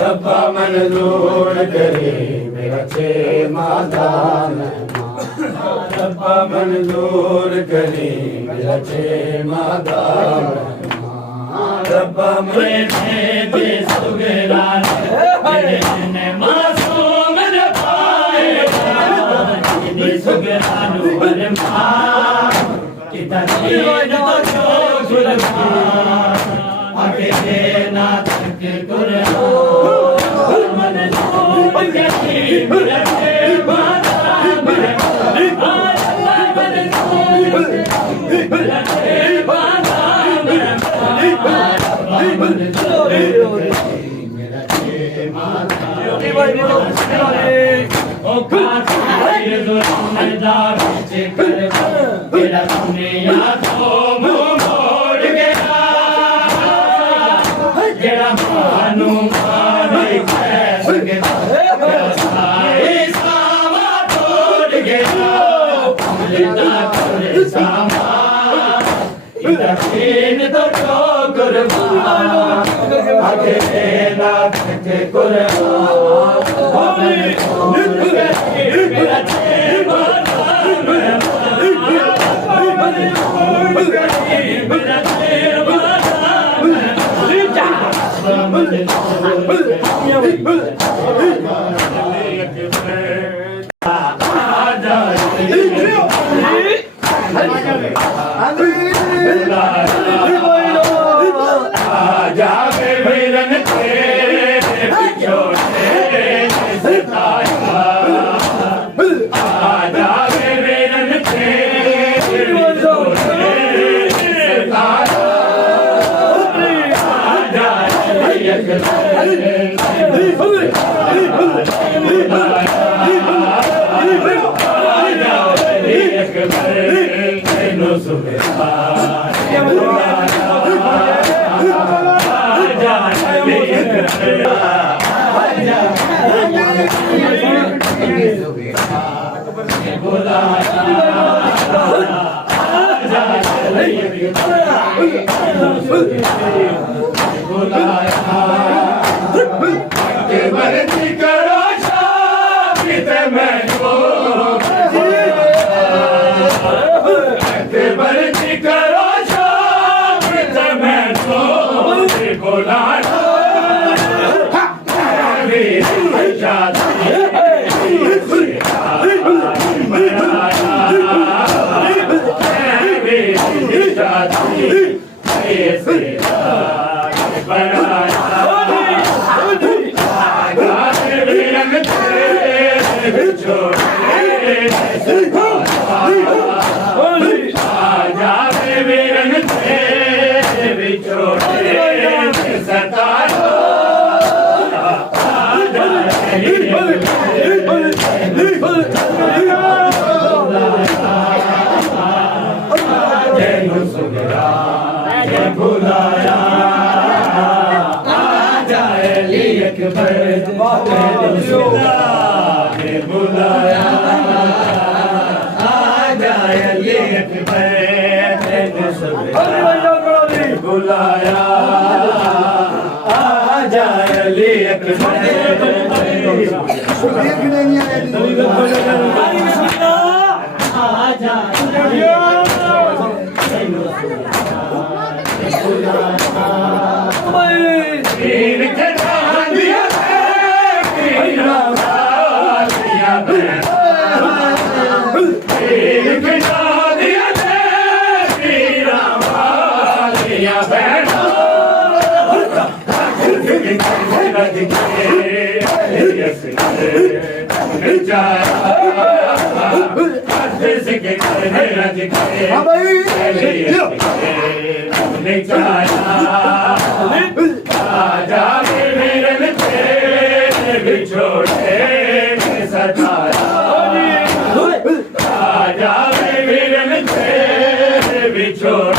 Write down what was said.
रब्बा मंजूर करे मेरा छे माता मेहमान रब्बा मंजूर करे मेरा छे माता मेहमान रब्बा मुझे दे सुगरा ने मासूम न पाए दे सुगरा नु अरमान कितने तो गुलमान आगे ना तक कुरान मन डूब गई मेरा माता अल्लाह मन डूब मेरा माता मन डूब मेरा माता ओ खातिर जुल्मदार से कर तेरा दुनिया तो मोड़ गया तेरा मानू माने कैसे गया सामा तोड़ गया लेना करे सामा इधर तो कुर्बान आगे ना के कुर्बान मेरा जा हथ सिख करने रज के हाँ भाई हमने चाहा राजा के वीरन तेरे बिछोड़े सताया राजा के वीरन तेरे बिछोड़े